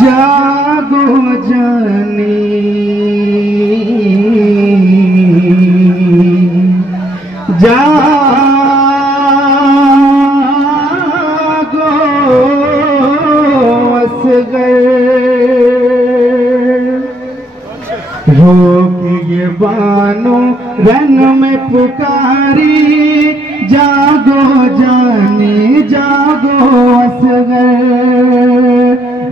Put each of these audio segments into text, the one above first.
जागो जानी जागो असगर रोक ये बानो रंग में पुकारी जागो जानी जागो असगर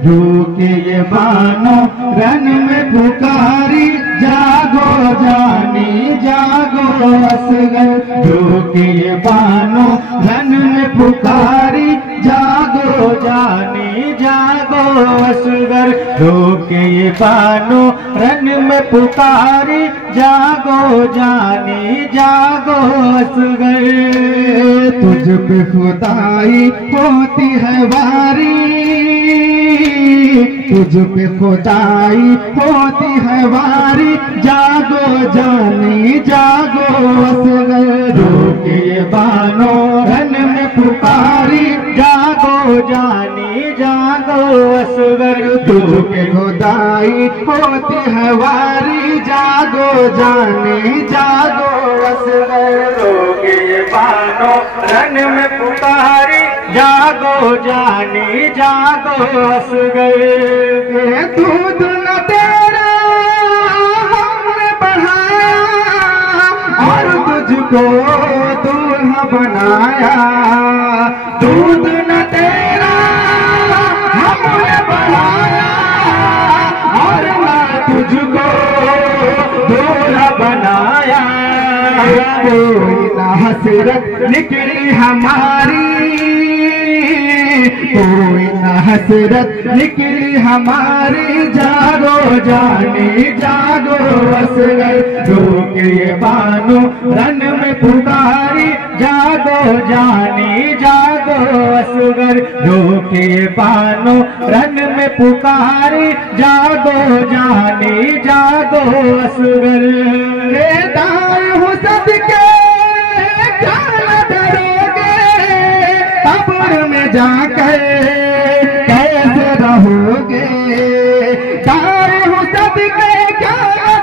रोके ये बानो रन में पुकारी जागो जानी जागो असगर रोके ये बानो रन में पुकारी जागो जानी जागो असगर रोके ये बानो रन में पुकारी जागो जानी जागो असगर तुझ पे खुदाई होती है वारी तुझ पे खुदाई होती है वारी जागो जानी जागो असगर रोके ये बानो रन में पुकारी जागो जानी जागो असगर तुझ पे खुदाई होती है वारी जागो जानी जागो असगर रोके ये बानो रन में पुकारी जागो जानी जागो असगर दूध न तेरा हमने बढ़ाया और तुझको दूल्हा बनाया दूध न तेरा हमने बढ़ाया और ना तुझको दूल्हा बनाया कोई ना हसरत निकली हमारी कोई ना हसरत निकली हमारी जागो जानी जागो असगर रोके ये बानो रन में पुकारी जागो जानी जागो असगर रोके ये बानो रन में पुकारी जागो जानी जागो असगर दाएं हो सदके क्या न डरोगे कब्र में जाकर कैसे रहोगे दाएं हो सदके क्या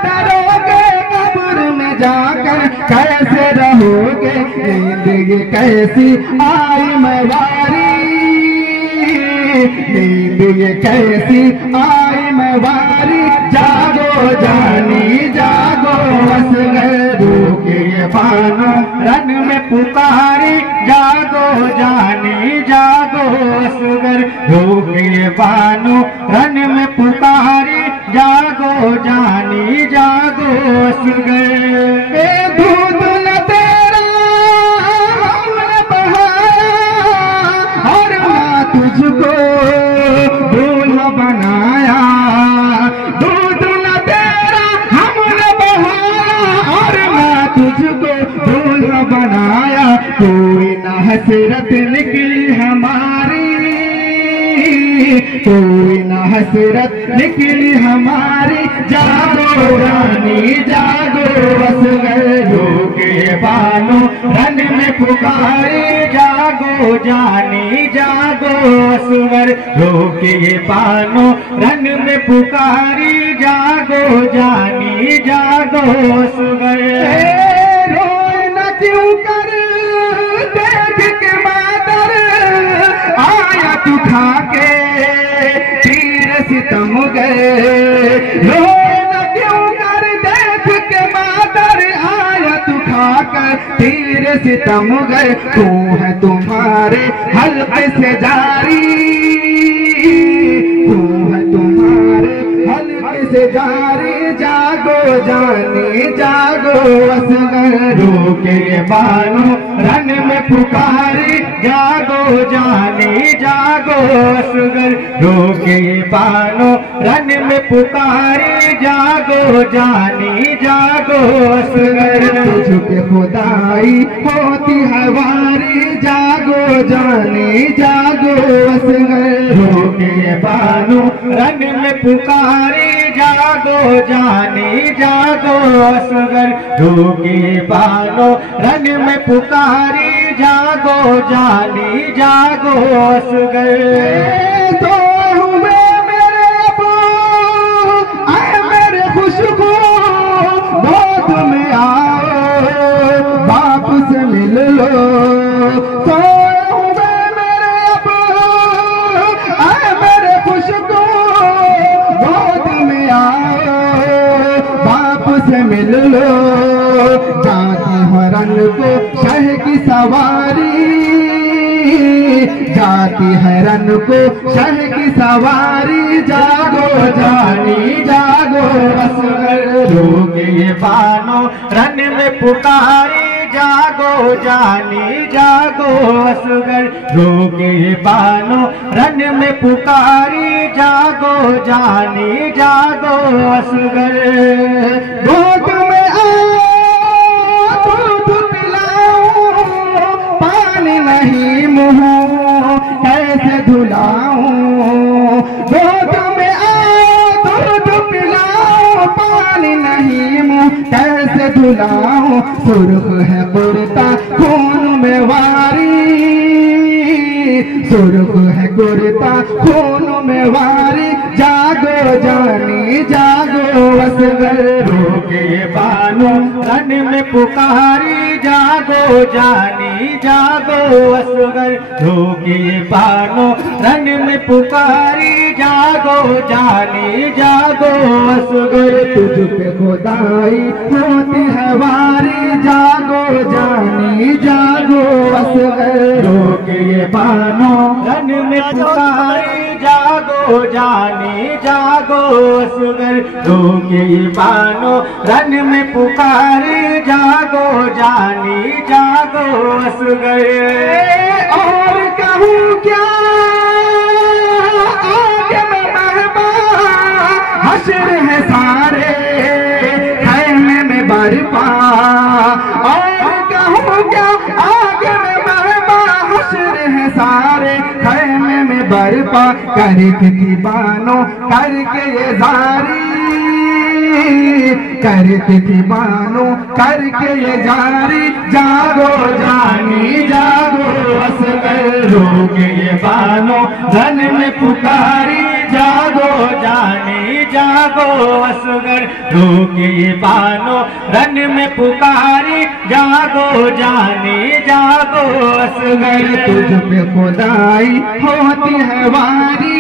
डरोगे कब्र में जाकर कैसे रहोगे नींद ये कैसी आई मवारी नींद ये कैसी आई मवारी जागो जानी जागो असगर रोके ये बानो रन में पुकारी जागो जानी जागो असगर रोके ये बानो रन में पुकारी जागो जानी जागो असगर दूध न तेरा हमने बहाया और ना तुझको दूल्हा बनाया दूध न तेरा हमने बहाया और ना तुझको दूल्हा बनाया कोई ना हसरत निकली हमारी कोई ना हसरत निकली हमारी जागो रानी जागो असगर रोके बानो रन में पुकारी जागो जानी जागो असगर रोके बानो रन में पुकारी जागो जानी जागो असगर रोए न क्यों कर देख के मादर आया तू खा के तीर सितम गए रोए न क्यों कर देख के मादर आया तू खाकर तीर सितम गए तू है तुम्हारे हल्के से जारी तू है तुम्हारे हल्के से जारी जागो जानी जागो असगर रोके बानो रन में पुकारी जागो जानी जागो असगर रोके बानो रन में पुकारी जागो जानी जागो असगर तुझ पे खुदाई होती है वारी जागो जानी जागो असगर रोके बानो रन में पुकारी जागो जानी जागो असगर रोके बानो रन में पुकारी जागो जानी जागो असगर। तो हुए मेरे अबू आए मेरे खुशबू बहुत में आओ बाप से मिल लो। तो हुए मेरे अबू आए मेरे खुशबू बहुत में आओ बाप से मिल लो। जाती हरन को शह की सवारी जाती हरन को शह की सवारी जागो जानी जागो असगर। रोके ये बानो रन में पुकारी जागो जानी जागो असगर। रोके ये बानो रन में पुकारी जागो जानी जागो असगर। गोद में आओ दूध पिलाऊं पानी नहीं मुँह कैसे धुलाऊं। गोद में आओ दूध पिलाऊं पानी नहीं मुँह कैसे धुलाऊं। सुर्ख है कुर्ता खून में वारी सुर्ख है कुर्ता खून में वारी जागो जानी जागो असगर। रोके बानो रन में पुकारी जागो जानी जागो असगर। रोके बानो रन में पुकारी जागो जानी जागो असगर। तुझ पे खुदाई होती है वारी जागो जानी जागो असगर। रोके बानो रन में पुकारी जागो जानी जागो असगर। रोके बानो रन में पुकारी जागो जानी जागो असगर। और कहूँ क्या आगे में महबा हश्र है सारे खैमे में बरपा। और कहूँ क्या आगे में महबा हश्र है सारे खैमे में बरपा। करती थी बानो करके ये जारी करती थी बानो करके ये जारी जागो जानी जागो असगर। रोके ये बानो धन में पुकारी जागो जानी जागो असगर। रोके ये बानो रन में पुकारी जागो जानी जागो असगर। तुझ पे खुदाई होती है वारी